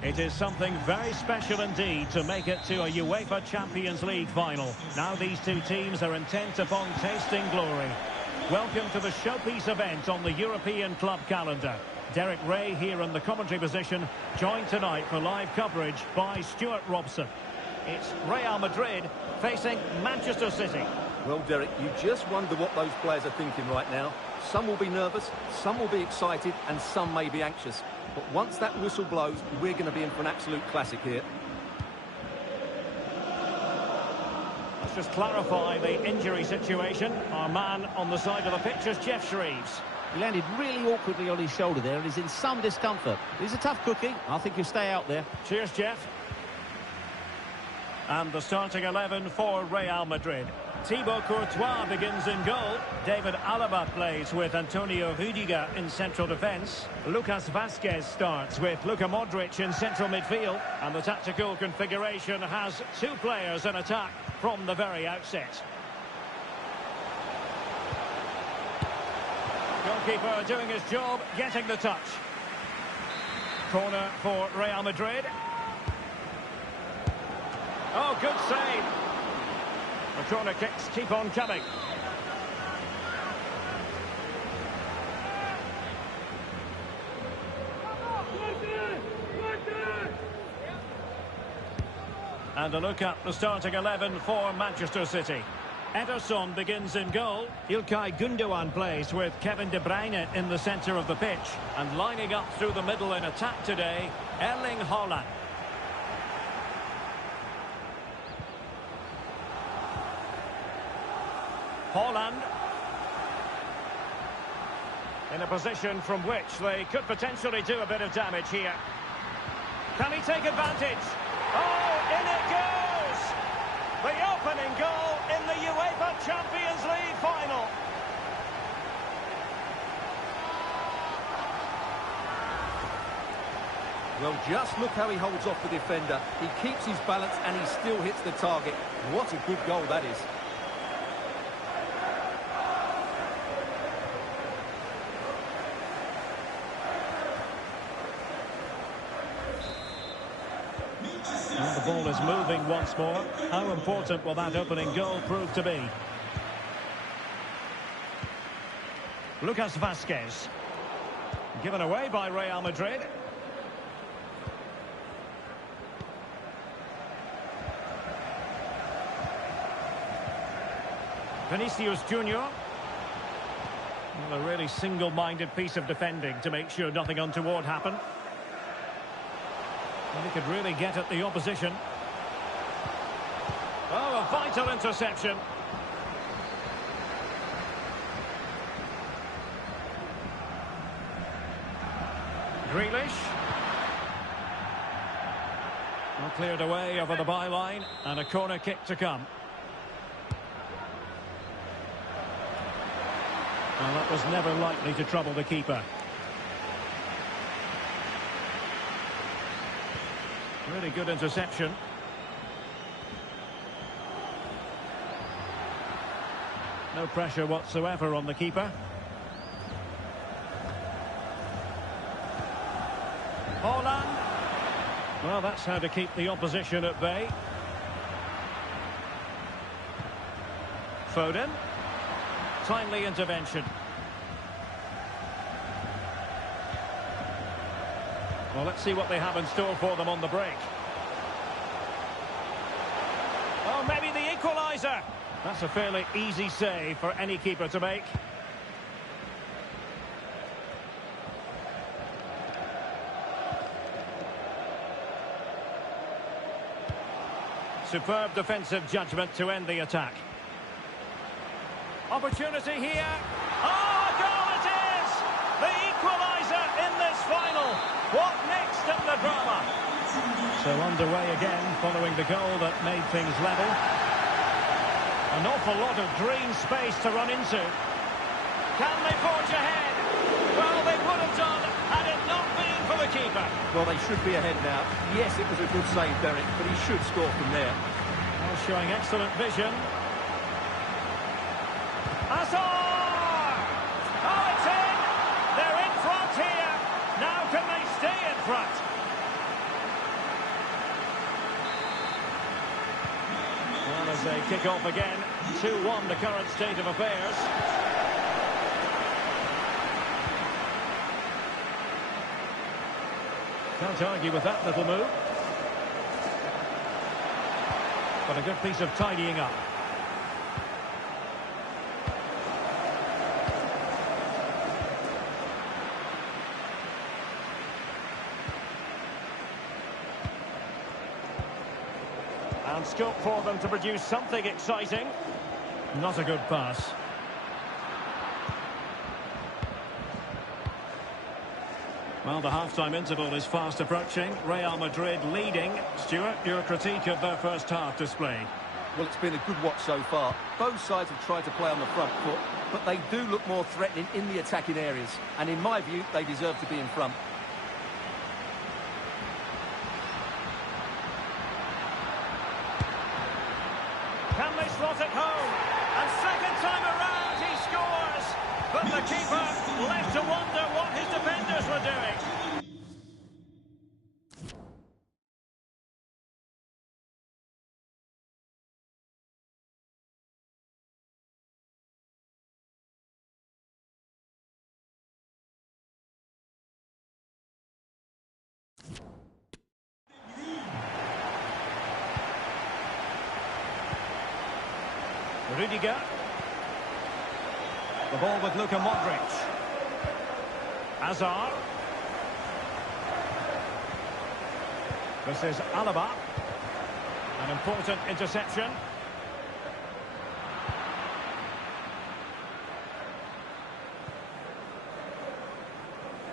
It is something very special indeed to make it to a UEFA Champions League final. Now these two teams are intent upon tasting glory. Welcome to the showpiece event on the European club calendar. Derek Ray here in the commentary position, joined tonight for live coverage by Stuart Robson. It's Real Madrid facing Manchester City. Well, Derek, you just wonder what those players are thinking right now. Some will be nervous, some will be excited, and some may be anxious. But once that whistle blows, we're going to be in for an absolute classic here. Let's just clarify the injury situation. Our man on the side of the pitch is Jeff Shreves. He landed really awkwardly on his shoulder there and is in some discomfort. He's a tough cookie. I think he'll stay out there. Cheers, Jeff. And the starting 11 for Real Madrid. Thibaut Courtois begins in goal. David Alaba plays with Antonio Rüdiger in central defence. Lucas Vazquez starts with Luka Modric in central midfield. And the tactical configuration has two players in attack from the very outset. Goalkeeper doing his job, getting the touch. Corner for Real Madrid. Oh, good save. The corner kicks keep on coming. And a look at the starting 11 for Manchester City. Ederson begins in goal. Ilkay Gundogan plays with Kevin De Bruyne in the centre of the pitch. And lining up through the middle in attack today, Erling Haaland. Haaland. In a position from which they could potentially do a bit of damage here. Can he take advantage? Oh, in it goes! The opening goal in the UEFA Champions League final. Well, just look how he holds off the defender. He keeps his balance and he still hits the target. What a good goal that is. And the ball is moving once more. How important will that opening goal prove to be? Lucas Vazquez. Given away by Real Madrid. Vinicius Junior. Well, a really single-minded piece of defending to make sure nothing untoward happened. And he could really get at the opposition. Oh, a vital interception. Grealish. Well, cleared away over the byline, and a corner kick to come. Well, that was never likely to trouble the keeper. Really good interception. No pressure whatsoever on the keeper. Haaland. Well, that's how to keep the opposition at bay. Foden. Timely intervention. Well, let's see what they have in store for them on the break. Oh, maybe the equaliser. That's a fairly easy save for any keeper to make. Superb defensive judgment to end the attack. Opportunity here. Oh, a goal it is! The equaliser in this final. What next in the drama? So underway again following the goal that made things level. An awful lot of green space to run into. Can they forge ahead? Well, they would have done had it not been for the keeper. Well, they should be ahead now. Yes, it was a good save, Derek, but he should score from there. Well, showing excellent vision. Hazard! Oh, it's in! They're in front here. Now can they stay in front? As they kick off again, 2-1 the current state of affairs. Can't argue with that little move. But a good piece of tidying up. And scope for them to produce something exciting. Not a good pass. Well, the half-time interval is fast approaching. Real Madrid leading. Stuart, your critique of their first half display. Well, it's been a good watch so far. Both sides have tried to play on the front foot, but they do look more threatening in the attacking areas. And in my view, they deserve to be in front. Can they slot it home? And second time around, he scores. But the keeper left to wonder what his defenders were doing. Rudiger. The ball with Luka Modric. Hazard. This is Alaba. An important interception.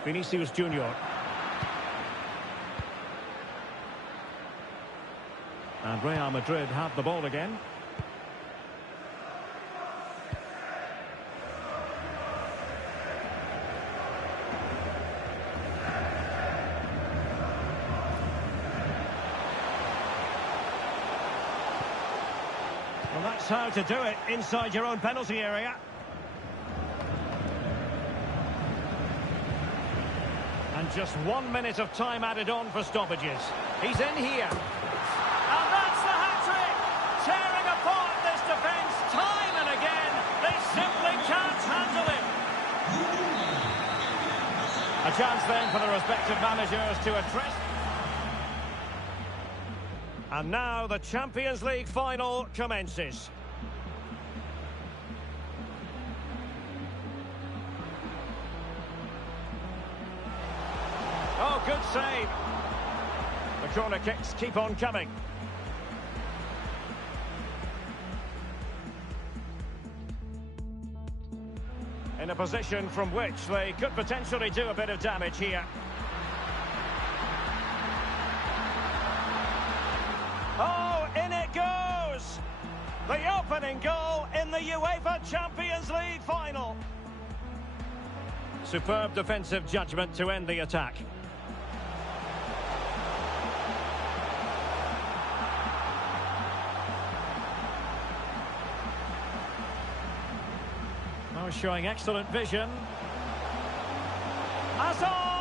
Vinicius Junior. And Real Madrid have the ball again. Well, that's how to do it inside your own penalty area. And just 1 minute of time added on for stoppages. He's in here. And that's the hat-trick! Tearing apart this defence time and again. They simply can't handle it. A chance then for the respective managers to address. And now the Champions League final commences. Oh, good save. The corner kicks keep on coming. In a position from which they could potentially do a bit of damage here. Oh, in it goes! The opening goal in the UEFA Champions League final. Superb defensive judgment to end the attack. Now showing excellent vision. Hazard!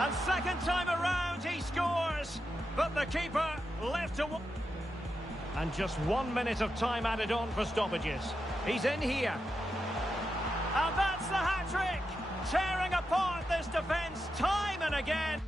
And second time around he scores, but the keeper left to... And just 1 minute of time added on for stoppages. He's in here. And that's the hat-trick! Tearing apart this defence time and again.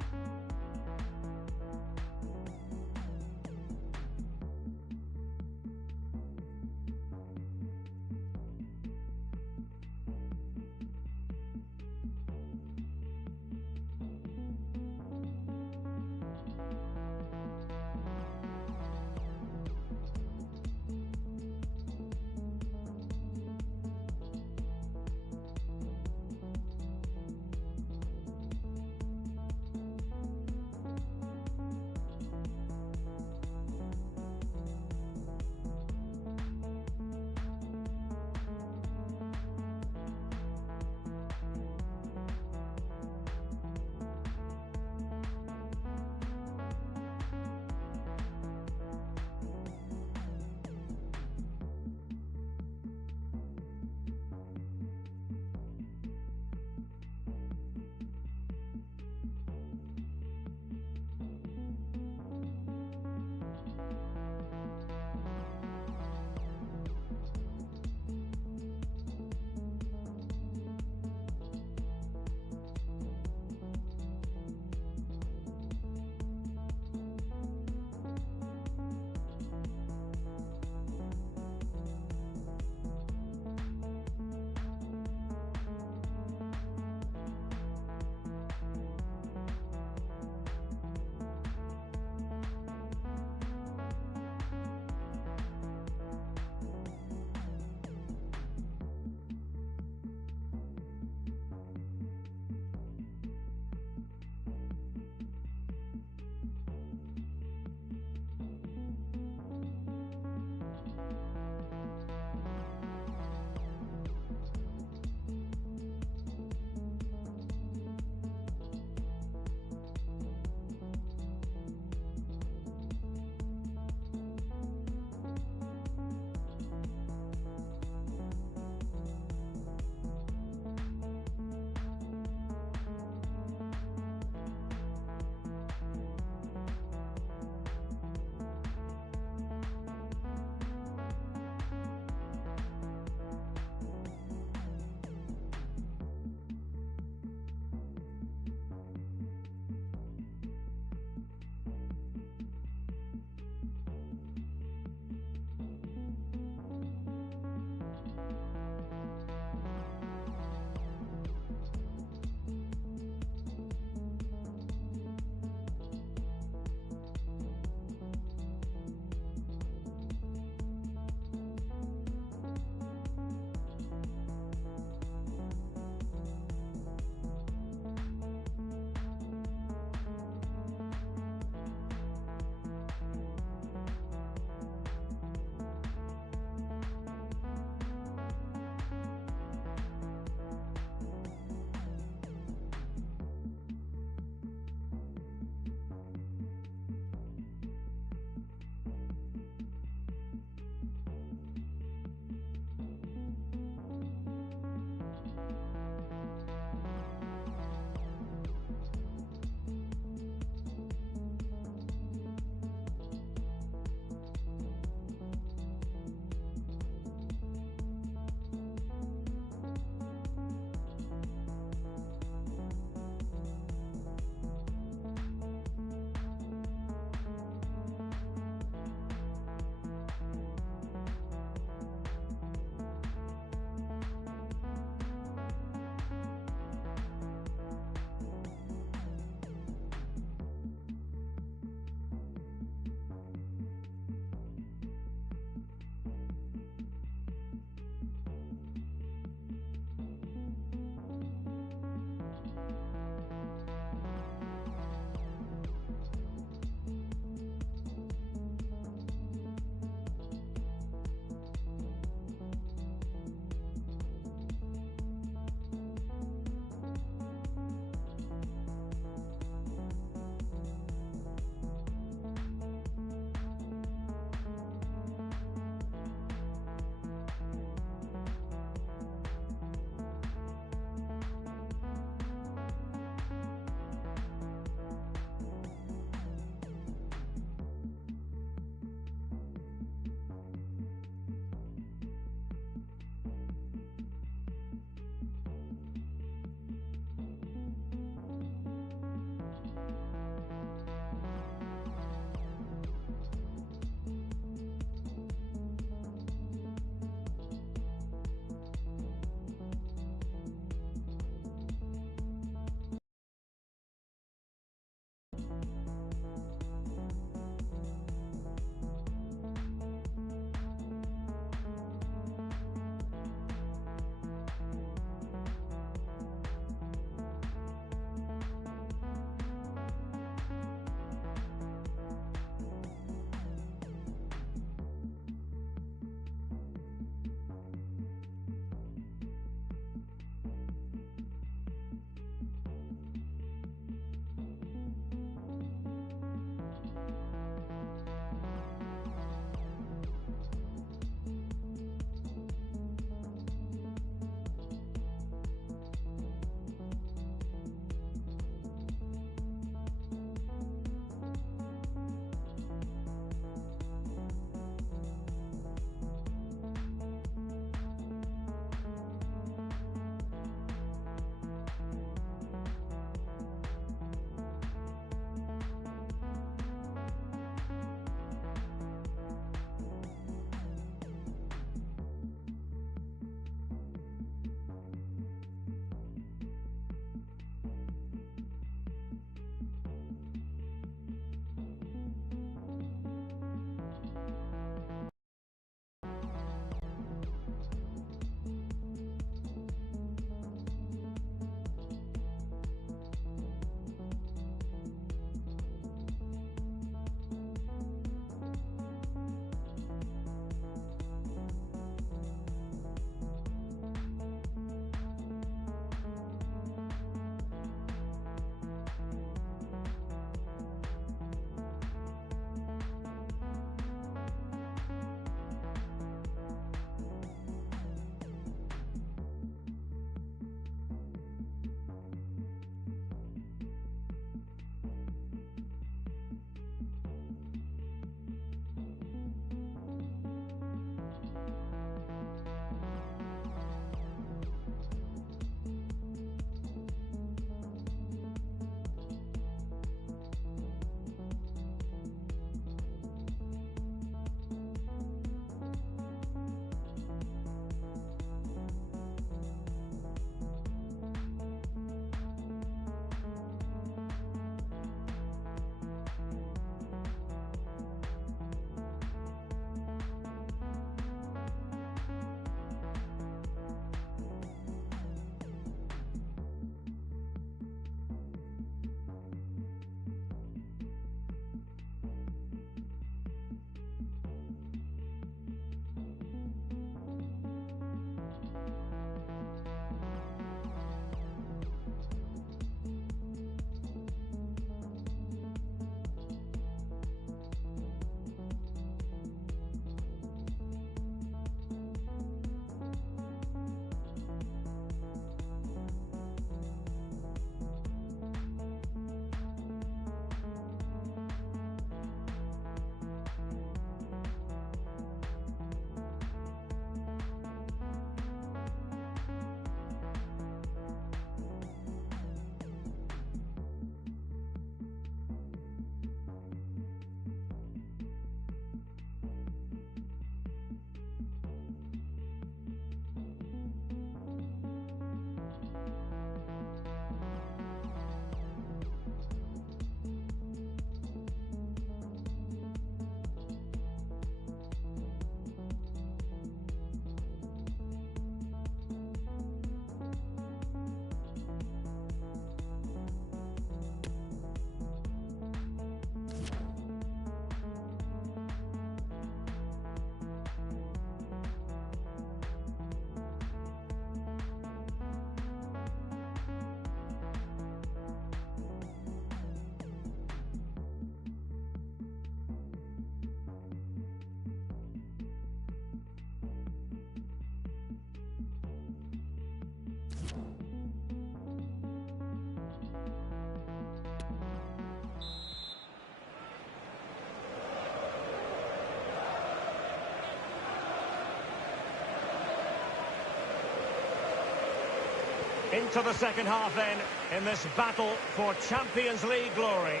Into the second half then, in this battle for Champions League glory.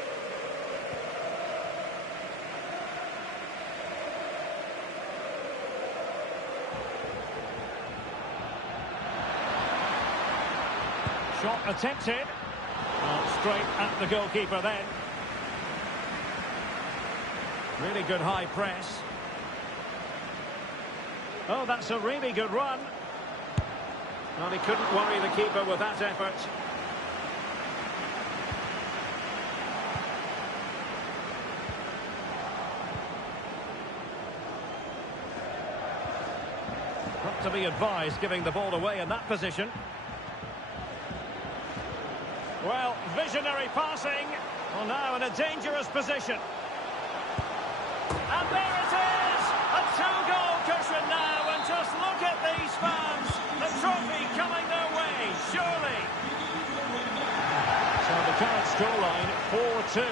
Shot attempted. Straight at the goalkeeper then. Really good high press. Oh, that's a really good run. Well, he couldn't worry the keeper with that effort. Not to be advised giving the ball away in that position. Well, visionary passing. Well, now in a dangerous position. And there it is! A two-goal cushion now, and just look at these fans. The trophy coming their way, surely. So the current scoreline, 4-2.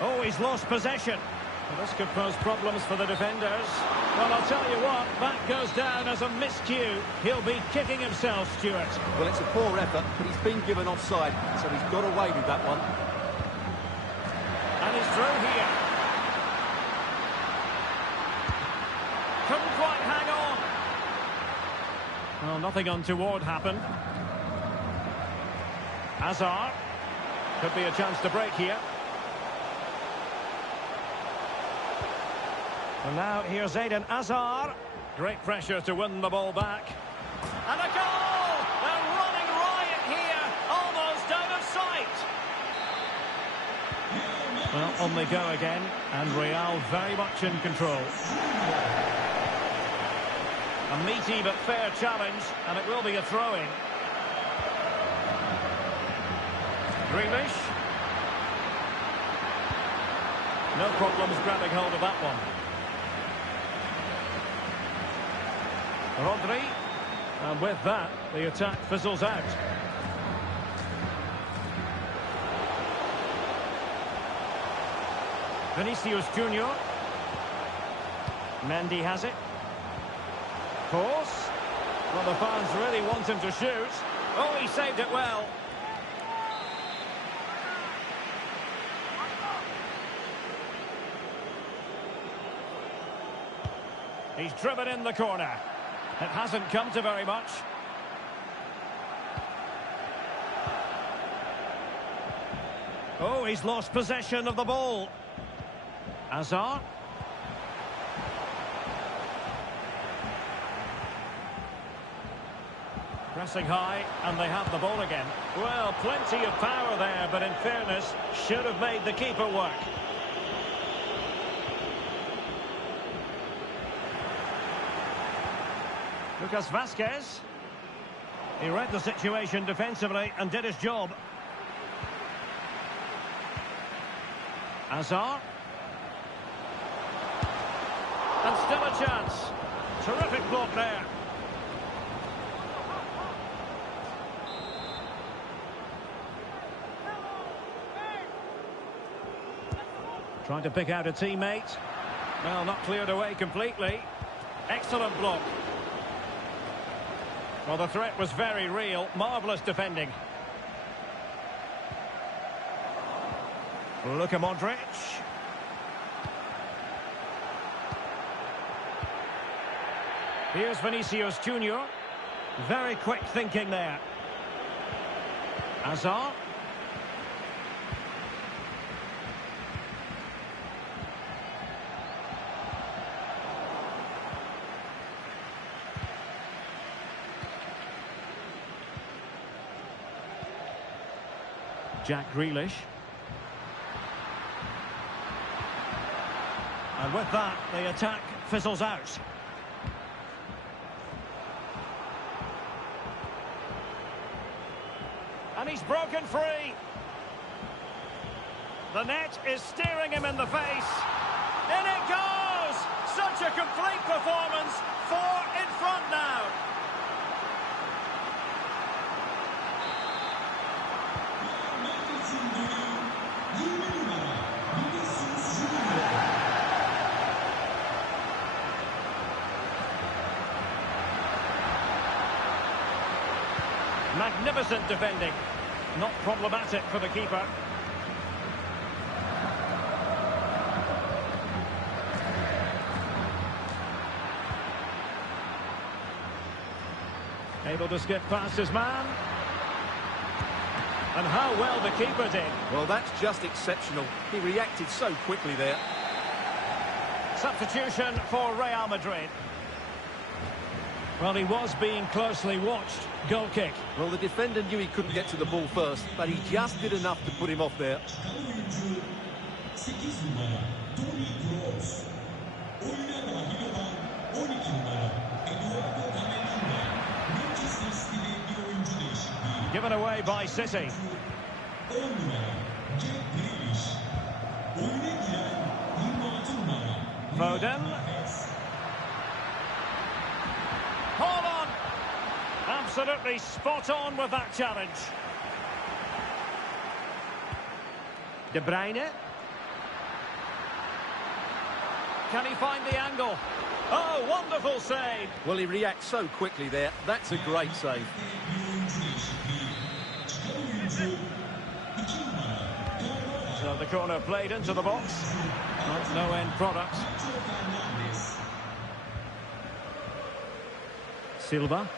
Oh, he's lost possession. Well, this could pose problems for the defenders. Well, I'll tell you what, that goes down as a miscue. He'll be kicking himself, Stuart. Well, it's a poor effort, but he's been given offside, so he's got away with that one. And he's through here. Couldn't quite hang on. Well, nothing untoward happened. Hazard. Could be a chance to break here. And now here's Eden Hazard. Great pressure to win the ball back. And a goal! They're running riot here, almost out of sight. Well, on they go again, and Real very much in control. A meaty but fair challenge, and it will be a throw-in. Grealish. No problems grabbing hold of that one. Rodri, and with that, the attack fizzles out. Vinicius Junior. Mendy has it. Course. Well, the fans really want him to shoot. Oh, he saved it well. He's driven in the corner. It hasn't come to very much. Oh, he's lost possession of the ball. Hazard. Pressing high, and they have the ball again. Well, plenty of power there, but in fairness, should have made the keeper work. Lucas Vazquez. He read the situation defensively and did his job. Hazard. And still a chance. Terrific block there. Trying to pick out a teammate. Well, not cleared away completely. Excellent block. Well, the threat was very real. Marvellous defending. Luka Modric. Here's Vinicius Junior. Very quick thinking there. Hazard. Jack Grealish. And with that, the attack fizzles out. And he's broken free. The net is staring him in the face. In it goes! Such a complete performance. 4 in front now. Magnificent defending. Not problematic for the keeper. Able to skip past his man. And how well the keeper did. Well, that's just exceptional. He reacted so quickly there. Substitution for Real Madrid. Well, he was being closely watched. Goal kick. Well, the defender knew he couldn't get to the ball first, but he just did enough to put him off there. Given away by City. Foden. Hold on. Absolutely spot on with that challenge. De Bruyne. Can he find the angle? Oh, wonderful save. Well, he reacts so quickly there. That's a great save. So the corner played into the box. No end product. Silva.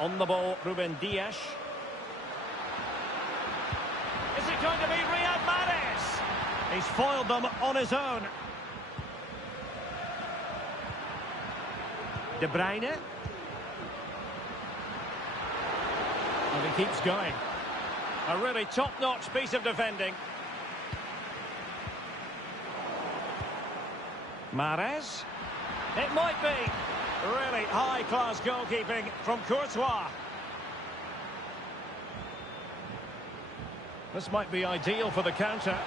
On the ball, Ruben Dias. Is it going to be Riyad Mahrez? He's foiled them on his own. De Bruyne. And he keeps going. A really top-notch piece of defending. Mahrez. It might be. Really high-class goalkeeping from Courtois. This might be ideal for the counter.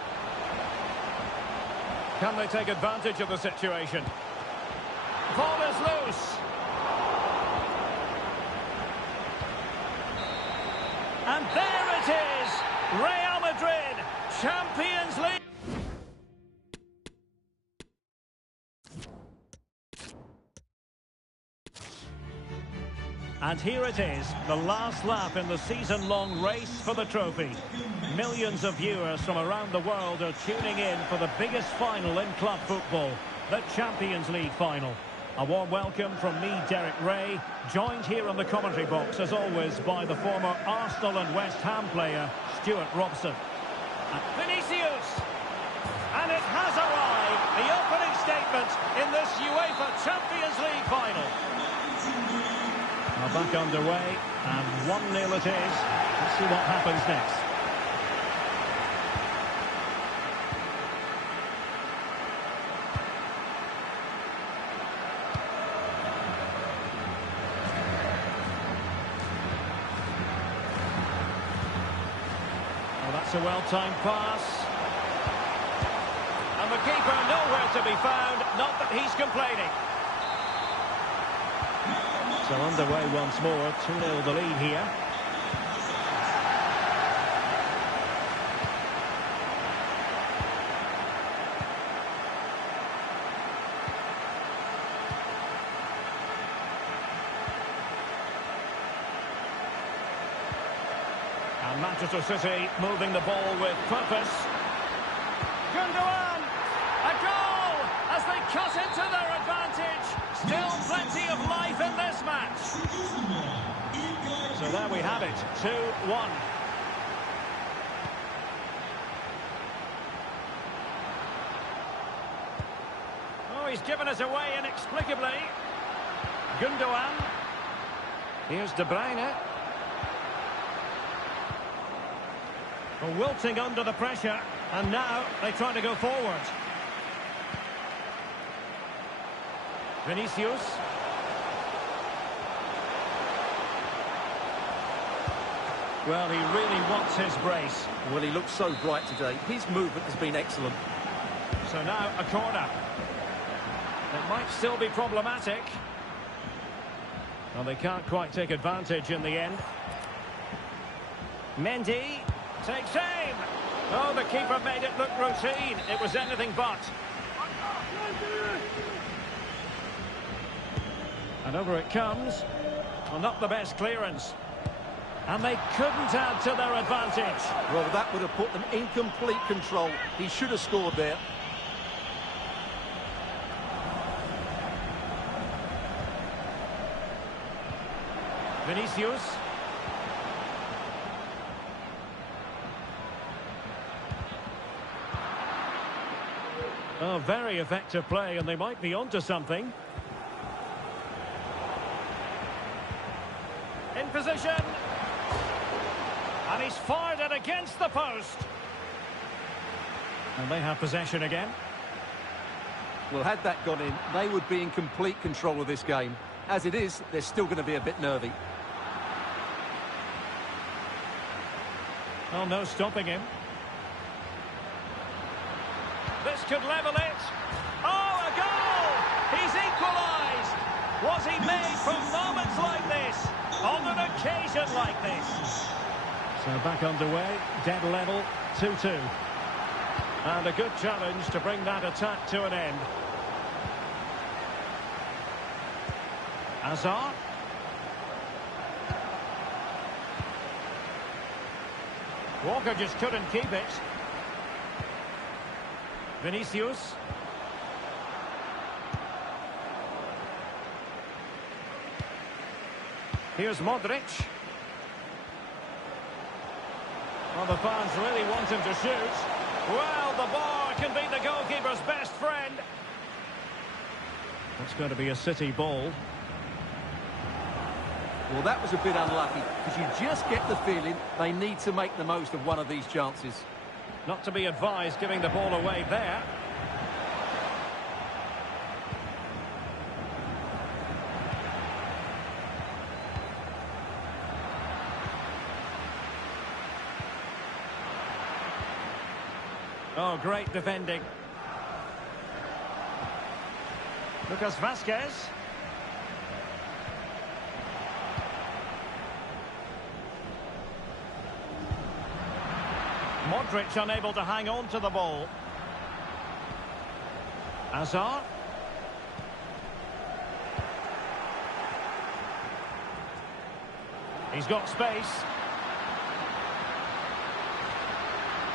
Can they take advantage of the situation? Ball is loose. And there it is! Real Madrid, Champions League! And here it is, the last lap in the season-long race for the trophy. Millions of viewers from around the world are tuning in for the biggest final in club football, the Champions League final. A warm welcome from me, Derek Ray, joined here in the commentary box, as always, by the former Arsenal and West Ham player, Stuart Robson. And Vinicius! And it has arrived, the opening statement in this UEFA Champions League final. Now back underway, and 1-0 it is. Let's see what happens next. Well, that's a well-timed pass. And the keeper nowhere to be found, not that he's complaining. So underway once more, 2-0 the lead here. And Manchester City moving the ball with purpose. Gundogan! A goal as they cut into their advantage. Still plenty of life in this match. So there we have it, 2-1. Oh, he's given us away inexplicably. Gundogan. Here's De Bruyne. Well, wilting under the pressure, and now they try to go forward. Vinicius. Well, he really wants his brace. Well, he looks so bright today. His movement has been excellent. So now a corner. It might still be problematic. Well, they can't quite take advantage in the end. Mendy takes aim. Oh, the keeper made it look routine. It was anything but. And over it comes. Well, not the best clearance. And they couldn't add to their advantage. Well, that would have put them in complete control. He should have scored there. Vinicius. Oh, very effective play, and they might be onto something. In position. And he's fired it against the post. And they have possession again. Well, had that gone in, they would be in complete control of this game. As it is, they're still going to be a bit nervy. Oh, no stopping him. This could level it. Oh, a goal! He's equalised! Was he made from moments like this? On an occasion like this? So back underway, dead level, 2-2. And a good challenge to bring that attack to an end. Hazard. Walker just couldn't keep it. Vinicius. Here's Modric. Well, the fans really want him to shoot. Well, the bar can be the goalkeeper's best friend. That's going to be a City ball. Well, that was a bit unlucky, because you just get the feeling they need to make the most of one of these chances. Not to be advised giving the ball away there. Oh, great defending. Lucas Vazquez. Modric unable to hang on to the ball. Hazard. He's got space.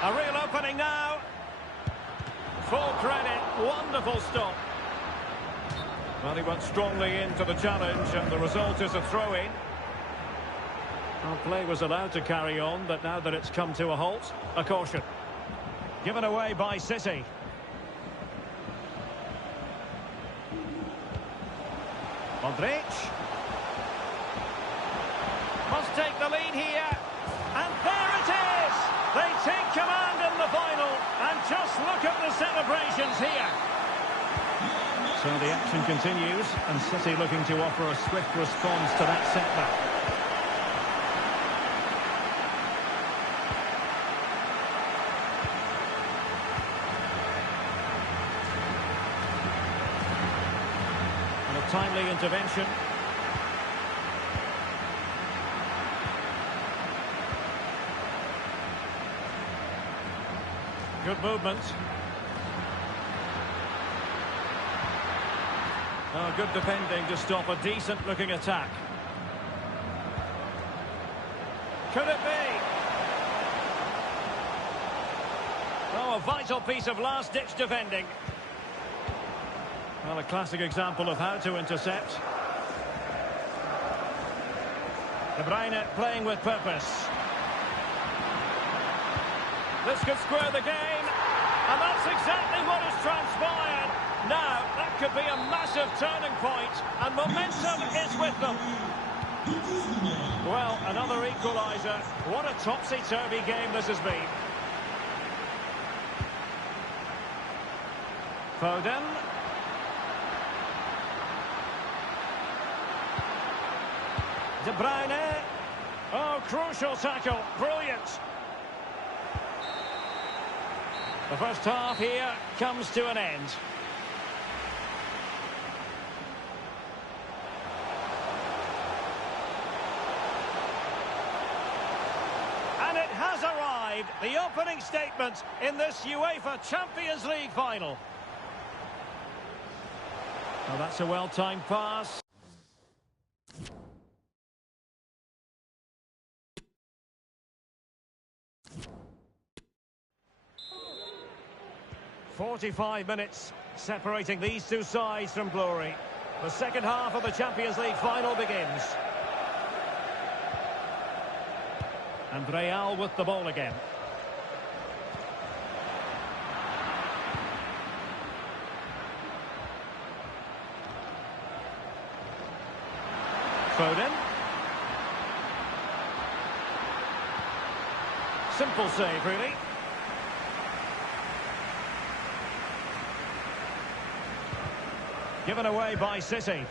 A real opening now. Full credit. Wonderful stop. Well, he went strongly into the challenge, and the result is a throw-in. Well, play was allowed to carry on, but now that it's come to a halt, a caution. Given away by City. Modric. Must take the lead here. And there it is! They take command in the final. And just look at the celebrations here. So the action continues, and City looking to offer a swift response to that setback. Timely intervention. Good movement. Oh, good defending to stop a decent-looking attack. Could it be? Oh, a vital piece of last-ditch defending. Well, a classic example of how to intercept. De Bruyne playing with purpose. This could square the game. And that's exactly what has transpired. Now, that could be a massive turning point, and momentum is with them. Well, another equaliser. What a topsy-turvy game this has been. Foden. De Bruyne. Oh, crucial tackle. Brilliant. The first half here comes to an end. And it has arrived, the opening statement in this UEFA Champions League final. Well, that's a well-timed pass. 45 minutes separating these two sides from glory. The second half of the Champions League final begins. And Real with the ball again. Foden. Simple save, really. Given away by City.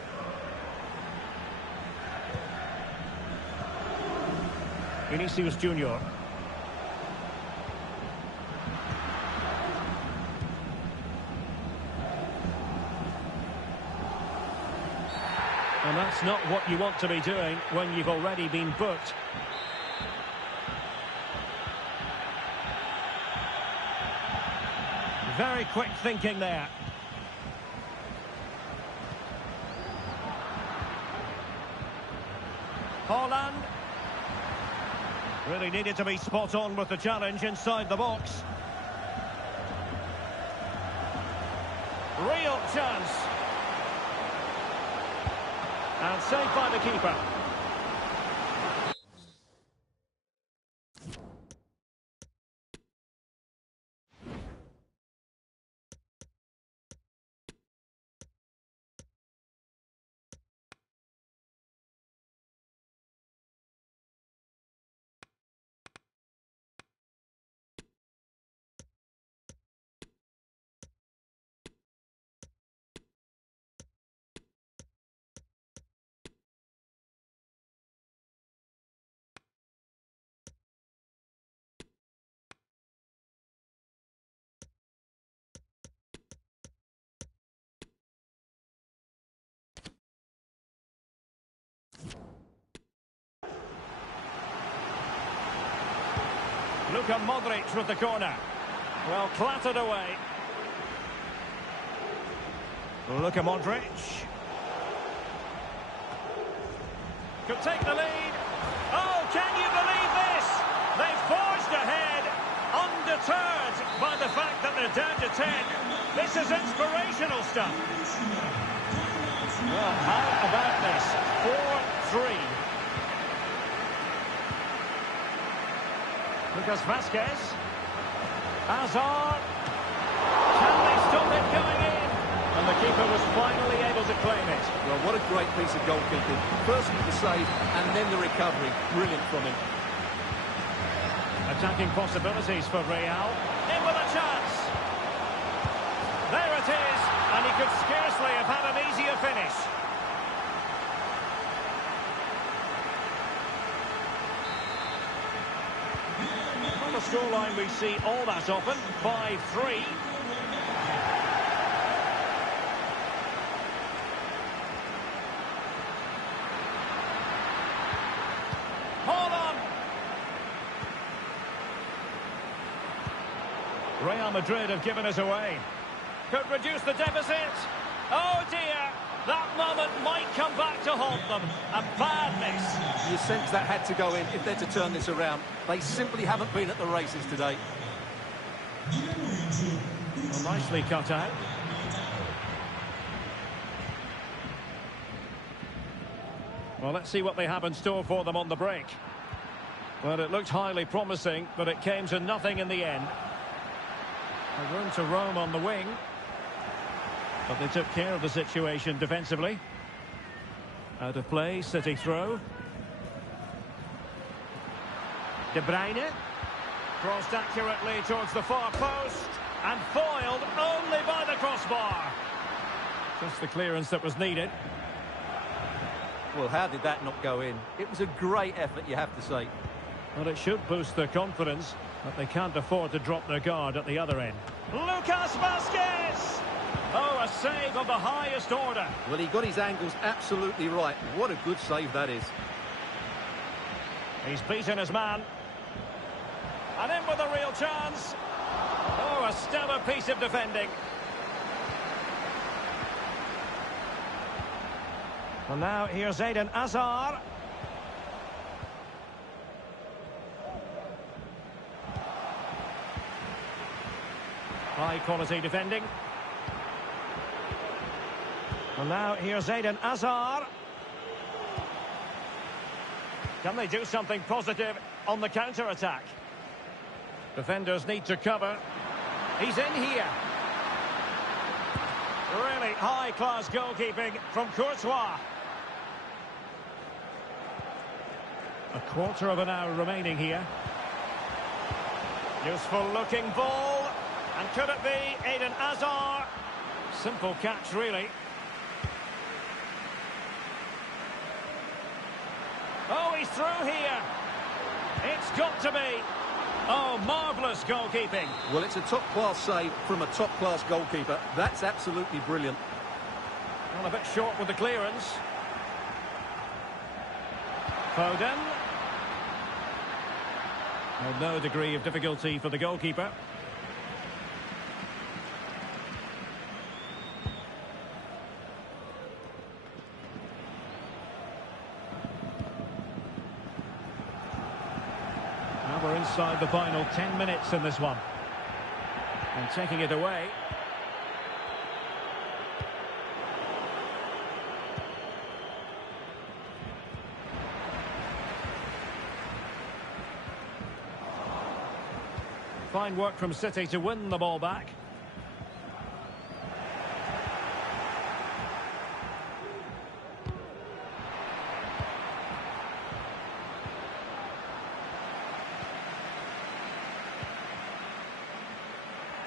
Vinicius Junior. And that's not what you want to be doing when you've already been booked. Very quick thinking there. Haaland. Really needed to be spot on with the challenge inside the box. Real chance. And saved by the keeper. Luka Modric with the corner. Well, clattered away. Luka Modric. Could take the lead. Oh, can you believe this? They've forged ahead, undeterred by the fact that they're down to 10. This is inspirational stuff. Well, how about this? 4-3. Lucas Vasquez. Hazard. Can they stop it going in? And the keeper was finally able to claim it. Well, what a great piece of goalkeeping. Firstly the save and then the recovery. Brilliant from him. Attacking possibilities for Real. In with a chance. There it is. And he could scarcely have had an easier finish. Not a scoreline we see all that often. 5-3. Real Madrid have given us away. Could reduce the deficit. Oh dear, that moment might come back to haunt them. A bad miss. You sense that had to go in if they're to turn this around. They simply haven't been at the races today. Well, nicely cut out. Well, let's see what they have in store for them on the break. Well, it looked highly promising, but it came to nothing in the end. A room to roam on the wing. But they took care of the situation defensively. Out of play, City throw. De Bruyne. Crossed accurately towards the far post. And foiled only by the crossbar. Just the clearance that was needed. Well, how did that not go in? It was a great effort, you have to say. Well, it should boost their confidence, but they can't afford to drop their guard at the other end. Lucas Vasquez! Oh, a save of the highest order. Well, he got his angles absolutely right. What a good save that is. He's beaten his man. And in with a real chance. Oh, a stellar piece of defending. Well, now here's Eden Hazard. High quality defending. Well, now here's Eden Hazard. Can they do something positive on the counter-attack? Defenders need to cover. He's in here. Really high-class goalkeeping from Courtois. A quarter of an hour remaining here. Useful-looking ball. And could it be Eden Hazard? Simple catch, really. Oh, he's through here. It's got to be. Oh, marvellous goalkeeping. Well, it's a top-class save from a top-class goalkeeper. That's absolutely brilliant. Well, a bit short with the clearance. Foden. Well, no degree of difficulty for the goalkeeper. Now we're inside the final 10 minutes in this one. And taking it away. Fine work from City to win the ball back.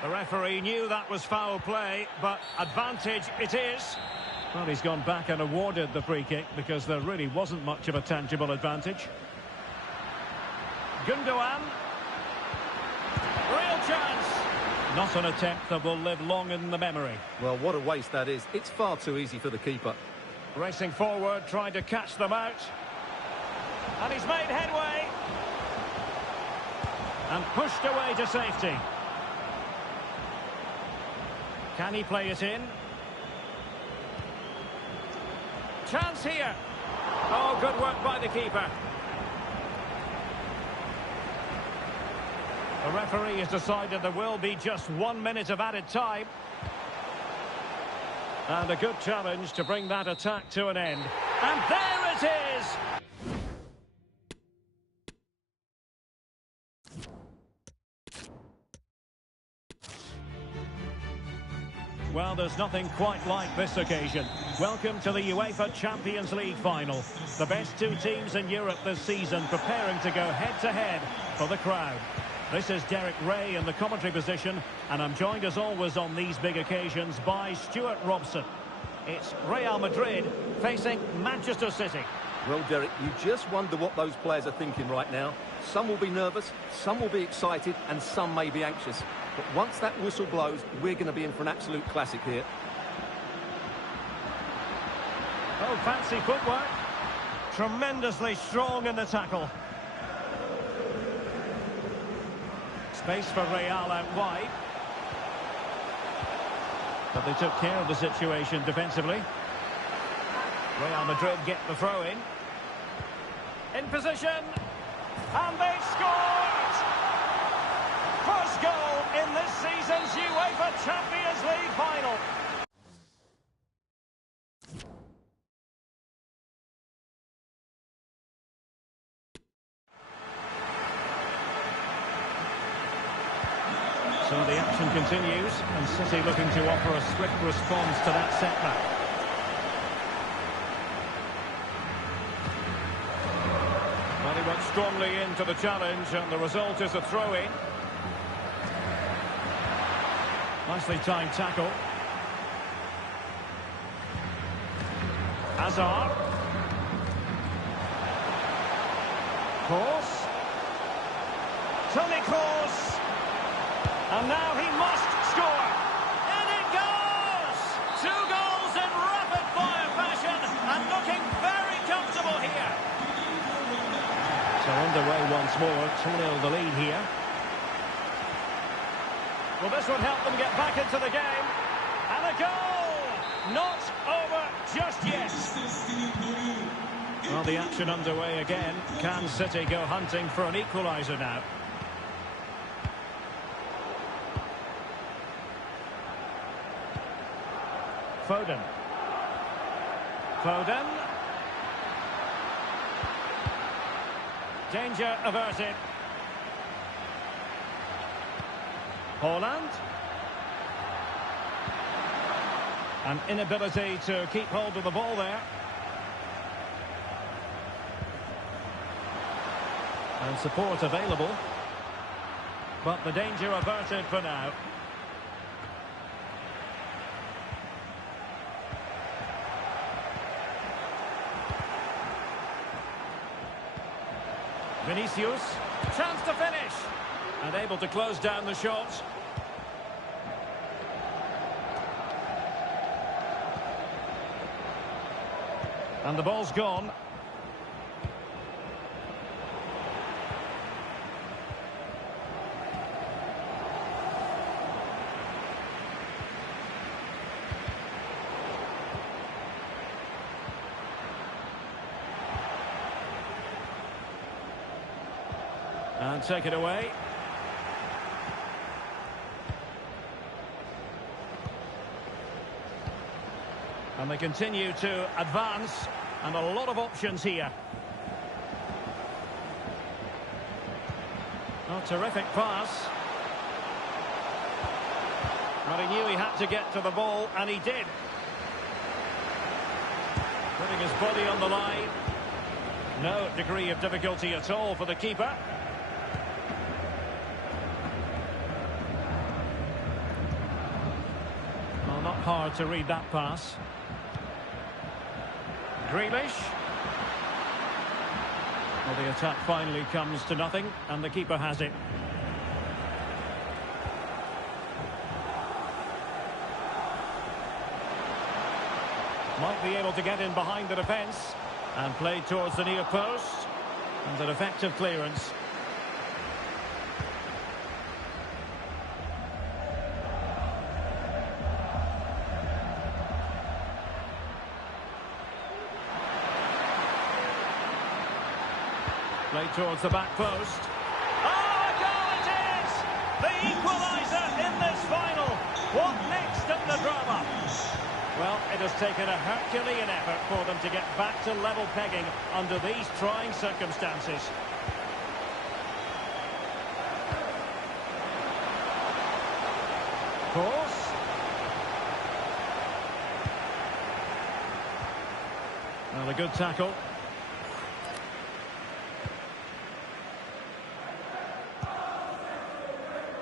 The referee knew that was foul play, but advantage it is. Well, he's gone back and awarded the free kick because there really wasn't much of a tangible advantage. Gundogan. Real chance. Not an attempt that will live long in the memory. Well, what a waste that is. It's far too easy for the keeper. Racing forward, trying to catch them out. And he's made headway. And pushed away to safety. Can he play it in? Chance here. Oh, good work by the keeper. The referee has decided there will be just 1 minute of added time. And a good challenge to bring that attack to an end. And there it is! Well, there's nothing quite like this occasion. Welcome to the UEFA Champions League final. The best two teams in Europe this season preparing to go head-to-head for the crowd. This is Derek Ray in the commentary position, and I'm joined as always on these big occasions by Stuart Robson. It's Real Madrid facing Manchester City. Well, Derek, you just wonder what those players are thinking right now. Some will be nervous, some will be excited, and some may be anxious. But once that whistle blows, we're going to be in for an absolute classic here. Oh, fancy footwork. Tremendously strong in the tackle. Space for Real out wide. But they took care of the situation defensively. Real Madrid get the throw in. In position. And they scored! First goal in this season's UEFA Champions League final. So the action continues, and City looking to offer a swift response to that setback. Well, he went strongly into the challenge, and the result is a throw-in. Nicely timed tackle. Hazard. Kroos. Toni Kroos. And now he must score. And it goes! 2 goals in rapid-fire fashion, and looking very comfortable here. So underway once more, 2-0 the lead here. Well, this would help them get back into the game. And a goal! Not over just yet. Well, the action underway again. Can City go hunting for an equaliser now? Foden. Foden. Danger averted. Haaland. An inability to keep hold of the ball there. And support available. But the danger averted for now. Vinicius, chance to finish, and able to close down the shot. And the ball's gone. And take it away. And they continue to advance, and a lot of options here. Oh, terrific pass. But he knew he had to get to the ball, and he did. Putting his body on the line. No degree of difficulty at all for the keeper. Well, not hard to read that pass. Grealish. Well, the attack finally comes to nothing, and the keeper has it. Might be able to get in behind the defence, and play towards the near post, and an effective clearance. Play towards the back post. Oh, a goal it is! The equaliser in this final. What next in the drama? Well, it has taken a Herculean effort for them to get back to level pegging under these trying circumstances. Course. Well, a good tackle.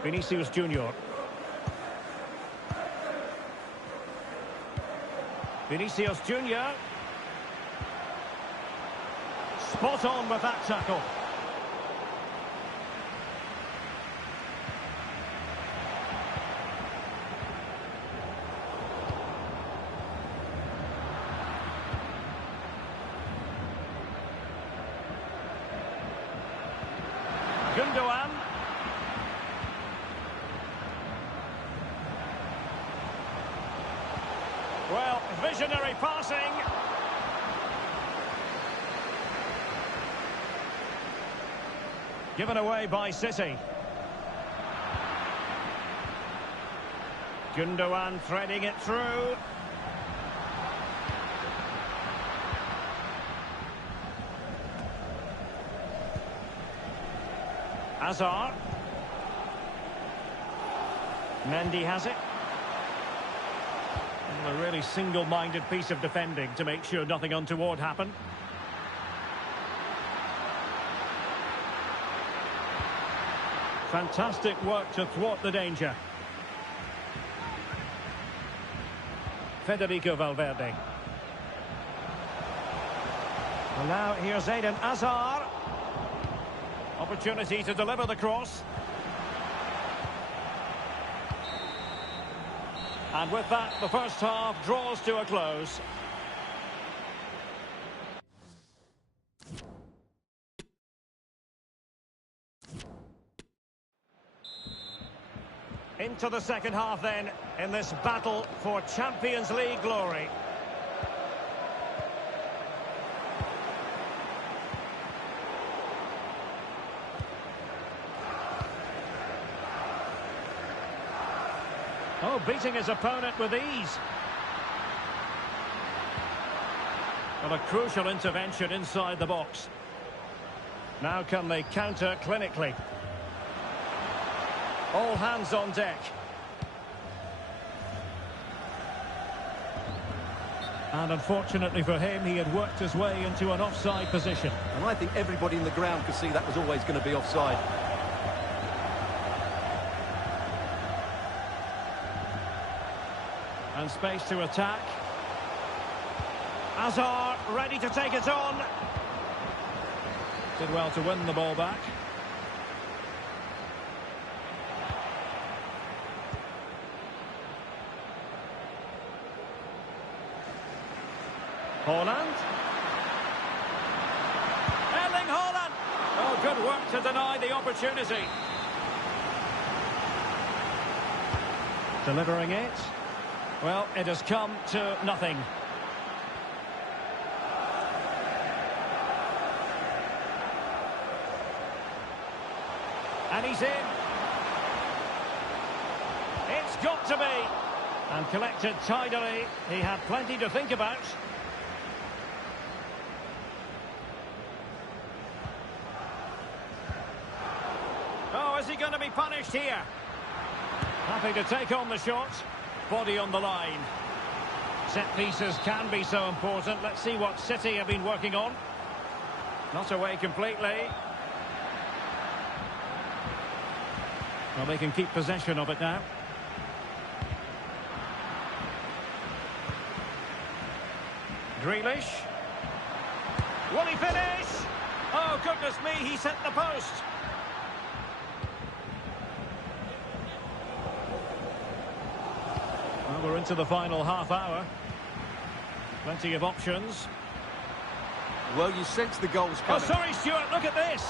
Vinicius Junior. Vinicius Junior. Spot on with that tackle. Gundogan. Well, visionary passing. Given away by City. Gundogan threading it through. Hazard. Mendy has it. A really single-minded piece of defending to make sure nothing untoward happened. Fantastic work to thwart the danger. Federico Valverde. Well, now here's Eden Hazard. Opportunity to deliver the cross. And with that, the first half draws to a close. Into the second half then, in this battle for Champions League glory. Oh, beating his opponent with ease. Well, a crucial intervention inside the box. Now can they counter clinically? All hands on deck. And unfortunately for him, he had worked his way into an offside position. And I think everybody in the ground could see that was always going to be offside. And space to attack. Hazard ready to take it on. Did well to win the ball back. Haaland. Erling Haaland. Oh, good work to deny the opportunity. Delivering it. Well, it has come to nothing. And he's in. It's got to be. And collected tidily. He had plenty to think about. Oh, is he going to be punished here? Happy to take on the shot. Body on the line. Set pieces can be so important. Let's see what City have been working on. Not away completely. Well, they can keep possession of it now. Grealish. Will he finish? Oh, goodness me, he set the post. Well, we're into the final half hour. Plenty of options. Well, you sense the goals coming. Oh, sorry, Stuart, look at this.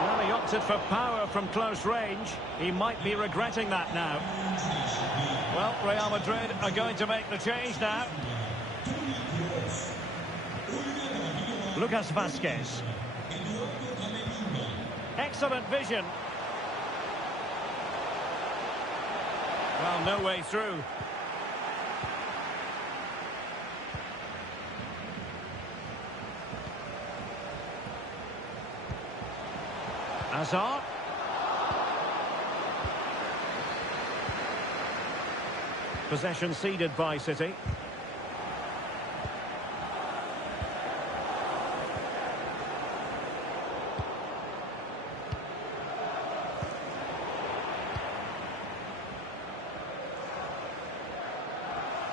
Well, he opted for power from close range. He might be regretting that now. Well, Real Madrid are going to make the change now. Lucas Vazquez. Excellent vision. Well, no way through. Hazard. Possession ceded by City.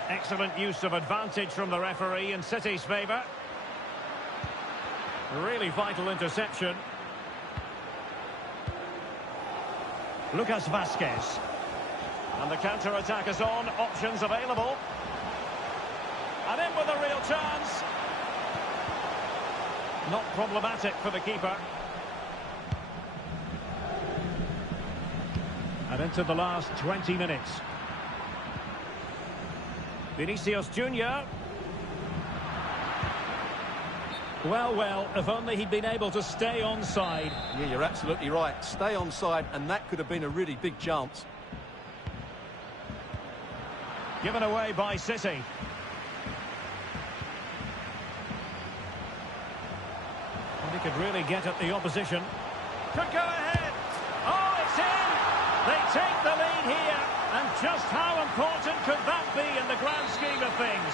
Excellent use of advantage from the referee in City's favour. Really vital interception. Lucas Vazquez. And the counter-attack is on. Options available. And in with a real chance. Not problematic for the keeper. And into the last 20 minutes. Vinicius Junior. Well, if only he'd been able to stay onside. Yeah, you're absolutely right. Stay onside, and that could have been a really big chance. Given away by City. And he could really get at the opposition. Could go ahead. Oh, it's in! They take the lead here. And just how important could that be in the grand scheme of things?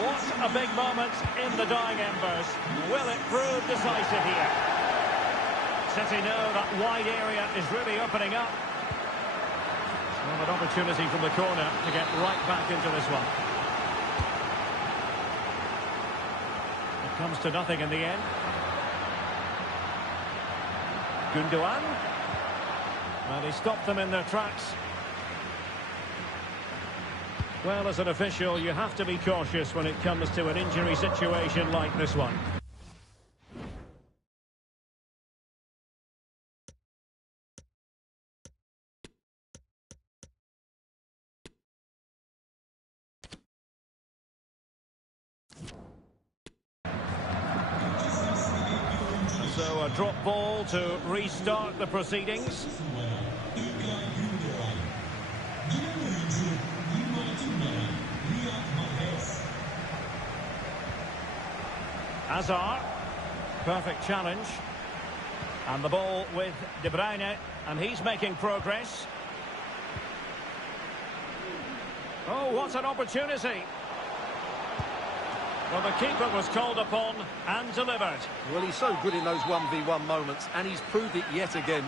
What a big moment in the dying embers. Will it prove decisive here? City know that wide area is really opening up. Well, an opportunity from the corner to get right back into this one. It comes to nothing in the end. Gundogan. Well, he stopped them in their tracks. Well, as an official, you have to be cautious when it comes to an injury situation like this one. So a drop ball to restart the proceedings. Hazard. Perfect challenge. And the ball with De Bruyne, and he's making progress. Oh, what an opportunity. Well, the keeper was called upon and delivered. Well, he's so good in those 1v1 moments, and he's proved it yet again.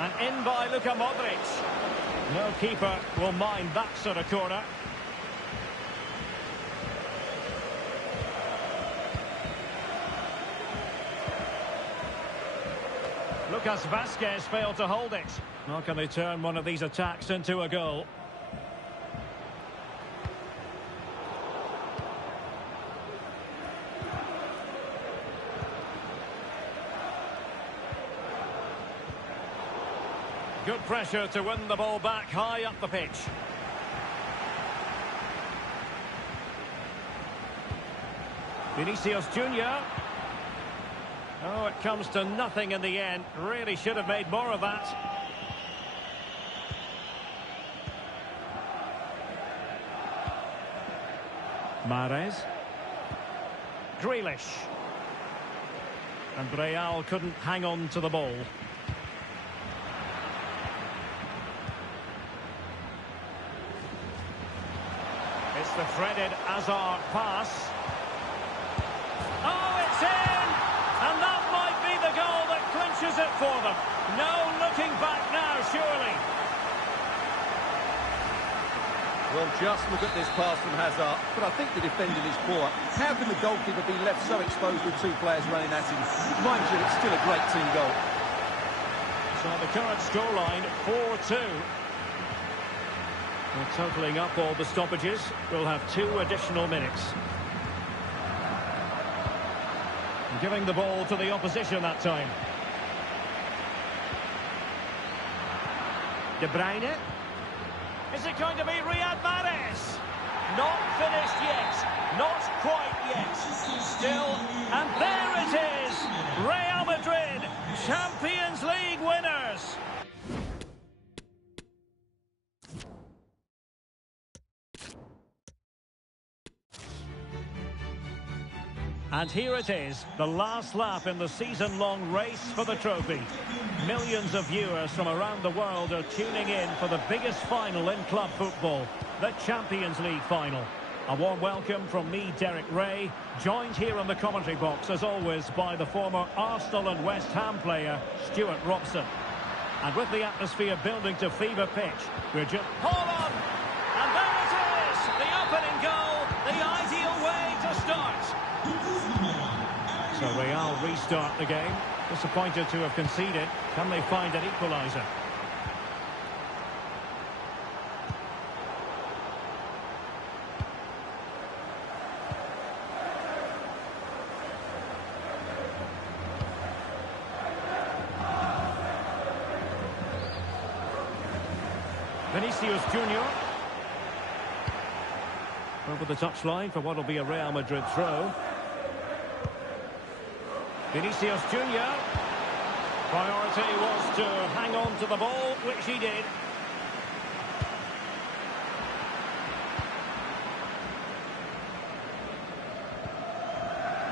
And in by Luka Modric. No keeper will mind that sort of corner. Lucas Vazquez failed to hold it. How can they turn one of these attacks into a goal? Good pressure to win the ball back high up the pitch. Vinicius Junior. Oh, it comes to nothing in the end. Really should have made more of that. Mahrez. Grealish. And Real couldn't hang on to the ball. It's the threaded Hazard pass. Oh, it's in! And that might be the goal that clinches it for them. No looking back now, surely. Well, just look at this pass from Hazard, but I think the defending is poor. How can the goalkeeper be left so exposed with two players running at him? Mind you, it's still a great team goal. So the current scoreline, 4-2. Well, totalling up all the stoppages, we'll have 2 additional minutes. And giving the ball to the opposition that time. De Bruyne. Is it going to be Riyad Mahrez? Not finished yet. Not quite yet. Still, and there it is! Real Madrid, Champions League winners! And here it is, the last lap in the season-long race for the trophy. Millions of viewers from around the world are tuning in for the biggest final in club football, the Champions League final. A warm welcome from me, Derek Ray, joined here in the commentary box, as always, by the former Arsenal and West Ham player, Stuart Robson. And with the atmosphere building to fever pitch, we're just... Hold on! And there it is! The opening goal, the ideal way to start. So Real restart the game. Disappointed to have conceded. Can they find an equaliser? Vinicius Junior. Over the touchline for what will be a Real Madrid throw. Vinicius Junior. Priority was to hang on to the ball, which he did.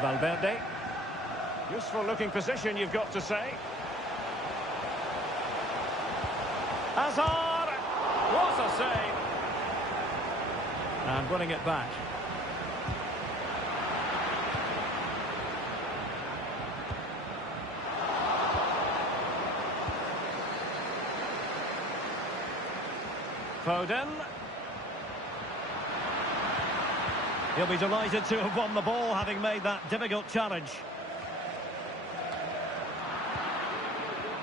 Valverde. Useful looking position, you've got to say. Hazard! What a save! And winning it back. Foden. He'll be delighted to have won the ball, having made that difficult challenge.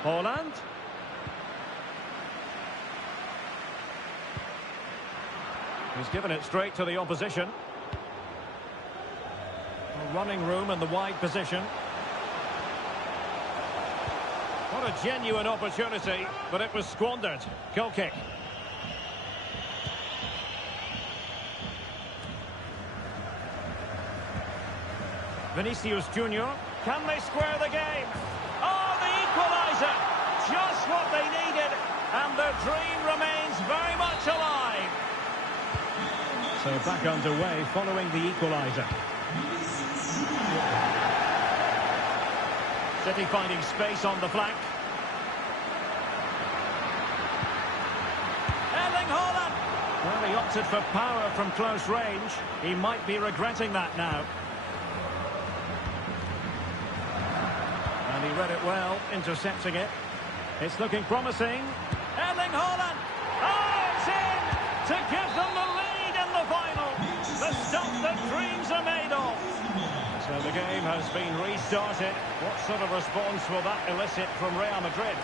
Haaland. He's given it straight to the opposition. Running room in the wide position. What a genuine opportunity, but it was squandered. Goal kick. Vinicius Junior. Can they square the game? Oh, the equaliser! Just what they needed, and their dream remains very much alive. So back underway following the equaliser. City finding space on the flank. Erling Haaland! Well, he opted for power from close range. He might be regretting that now. And he read it well, intercepting it. It's looking promising. Erling Haaland! Oh, it's in! To give them the lead in the final. The stuff that dreams are made of. So the game has been restarted. What sort of response will that elicit from Real Madrid?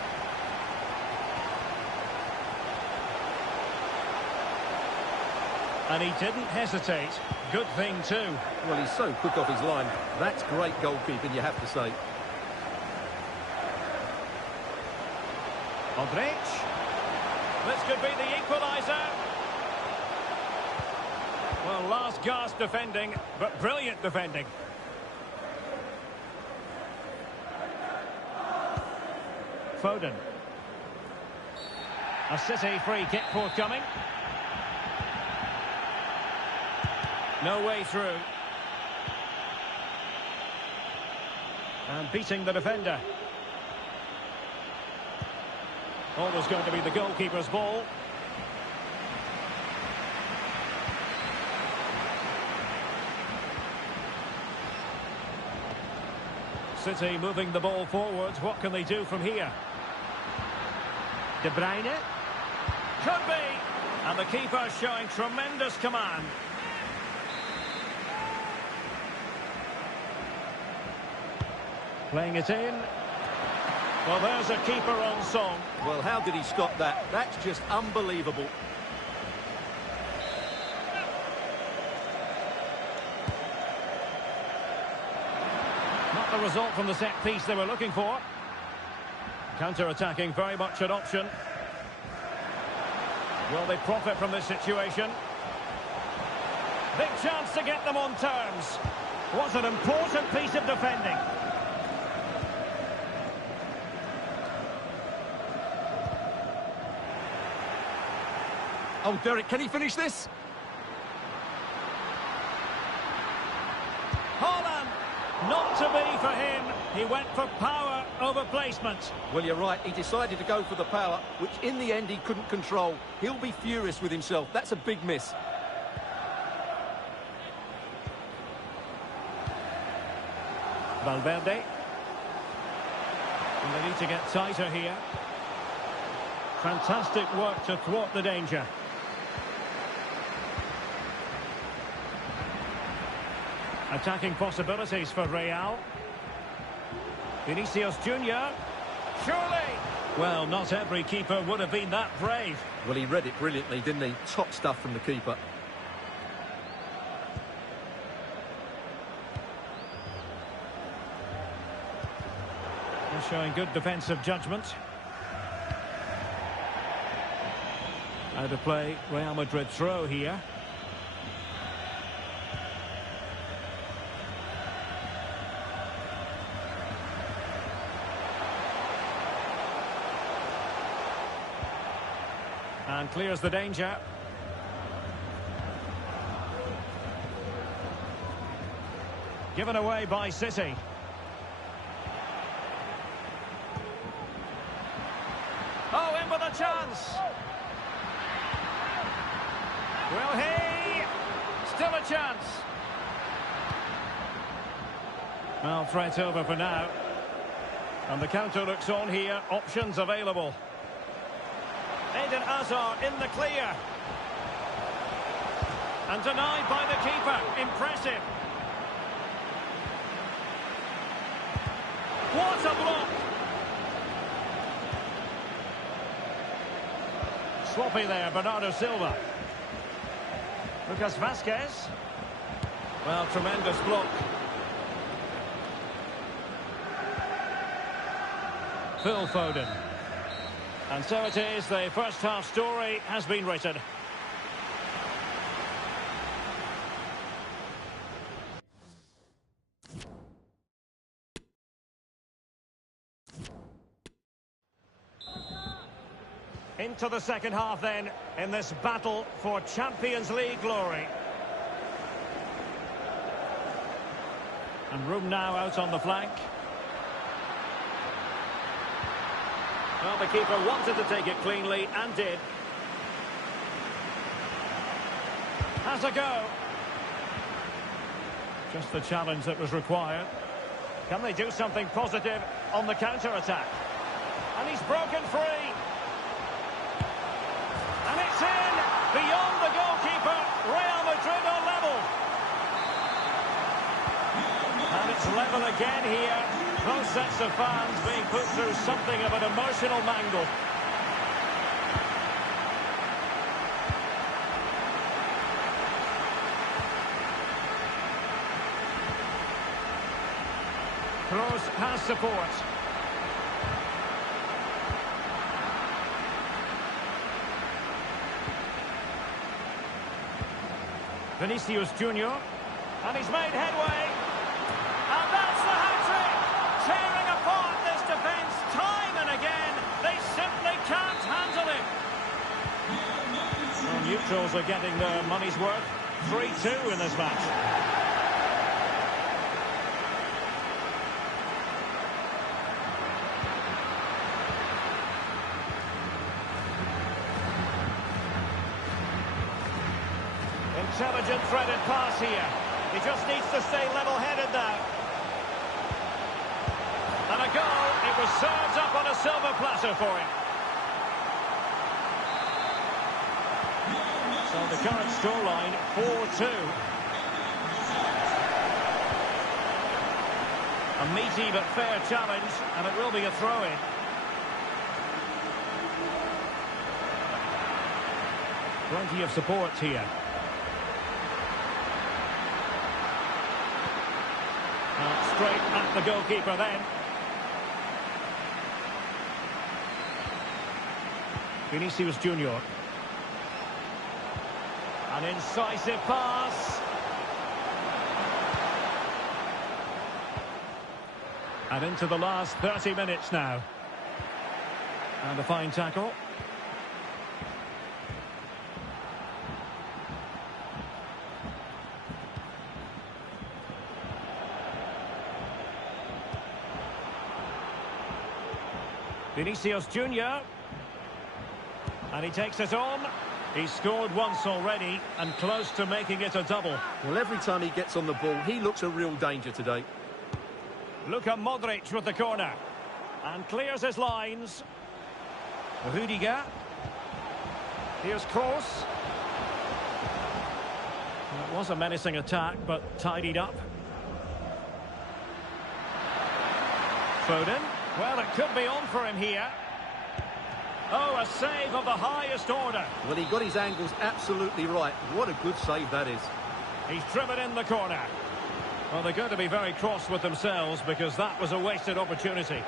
And he didn't hesitate. Good thing too. Well, he's so quick off his line. That's great goalkeeping, you have to say. Modric. This could be the equaliser. Well, last gasp defending, but brilliant defending. Foden. A City free kick forthcoming. No way through. And beating the defender. Always going to be the goalkeeper's ball. City moving the ball forwards. What can they do from here? De Bruyne. Could be. And the keeper showing tremendous command. Playing it in. Well, there's a keeper on song. Well, how did he stop that? That's just unbelievable. Not the result from the set piece they were looking for. Counter-attacking, very much an option. Will they profit from this situation? Big chance to get them on terms. What an important piece of defending. Oh, Derek, can he finish this? Haaland, not to be for him. He went for power over placement. Well, you're right. He decided to go for the power, which in the end he couldn't control. He'll be furious with himself. That's a big miss. Valverde. And they need to get tighter here. Fantastic work to thwart the danger. Attacking possibilities for Real. Vinicius Junior. Surely! Well, not every keeper would have been that brave. Well, he read it brilliantly, didn't he? Top stuff from the keeper. They're showing good defensive judgment. Out of play, Real Madrid throw here. And clears the danger. Given away by City. Oh, in with a chance. Will he? Still a chance. Well, threat over for now. And the counter looks on here. Options available. Eden Hazard in the clear. And denied by the keeper. Impressive. What a block. Sloppy there, Bernardo Silva. Lucas Vazquez. Well, tremendous block. Phil Foden. And so it is, the first half story has been written. Into the second half then, in this battle for Champions League glory. And room now out on the flank. Well, the keeper wanted to take it cleanly and did. Has a go. Just the challenge that was required. Can they do something positive on the counter-attack? And he's broken free. And it's in! Beyond the goalkeeper, Real Madrid are level. And it's level again here. Both sets of fans being put through something of an emotional mangle. Kroos has support. Vinicius Junior, and he's made headway. And that's the hat-trick! Tearing apart this defence time and again. They simply can't handle it. Well, neutrals are getting their money's worth. 3-2 in this match. Intelligent threaded pass here. He just needs to stay level-headed now. And a goal. It was served up on a silver platter for him. So the current scoreline, 4-2. A meaty but fair challenge, and it will be a throw-in. Plenty of support here. Straight at the goalkeeper then. Vinicius Junior. An incisive pass. And into the last 30 minutes now. And a fine tackle. Vinicius Junior, and he takes it on. He's scored once already and close to making it a double. Well, every time he gets on the ball, he looks a real danger today. Luka Modric with the corner and clears his lines. Rudiger. Here's Kroos. It was a menacing attack, but tidied up. Foden. Well, it could be on for him here. Oh, a save of the highest order. Well, he got his angles absolutely right. What a good save that is. He's driven in the corner. Well, they're going to be very cross with themselves because that was a wasted opportunity.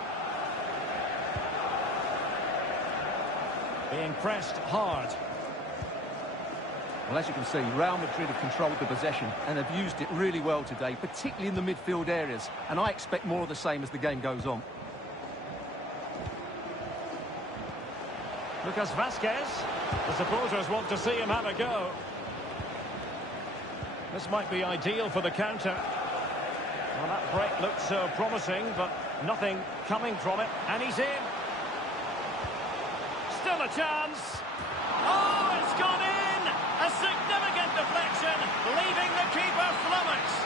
Being pressed hard. Well, as you can see, Real Madrid have controlled the possession and have used it really well today, particularly in the midfield areas. And I expect more of the same as the game goes on. Lucas Vasquez. The supporters want to see him have a go. This might be ideal for the counter. Well, that break looked so promising, but nothing coming from it. And he's in. Still a chance. Oh, it's gone in! A significant deflection, leaving the keeper flummoxed.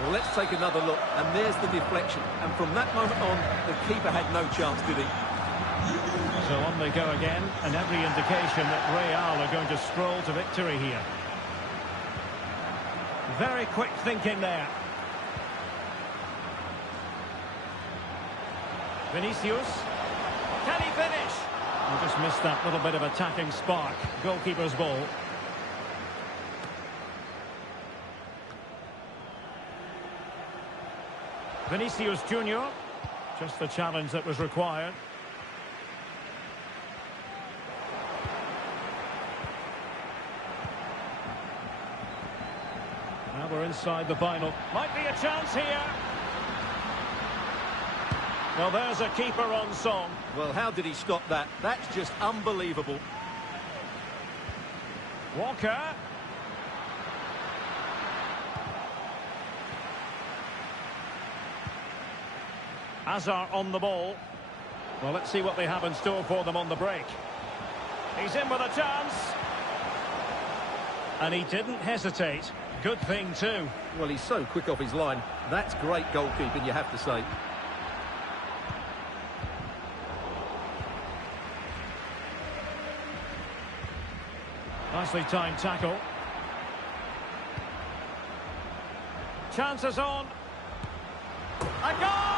Well, let's take another look, and there's the deflection. And from that moment on, the keeper had no chance, did he? So on they go again, and every indication that Real are going to stroll to victory here. Very quick thinking there. Vinicius. Can he finish? He just missed that little bit of attacking spark. Goalkeeper's ball. Vinicius Junior, just the challenge that was required. Now we're inside the final. Might be a chance here. Well, there's a keeper on song. Well, how did he stop that? That's just unbelievable. Walker. Hazard on the ball. Well, let's see what they have in store for them on the break. He's in with a chance. And he didn't hesitate. Good thing, too. Well, he's so quick off his line. That's great goalkeeping, you have to say. Nicely timed tackle. Chances on. A goal!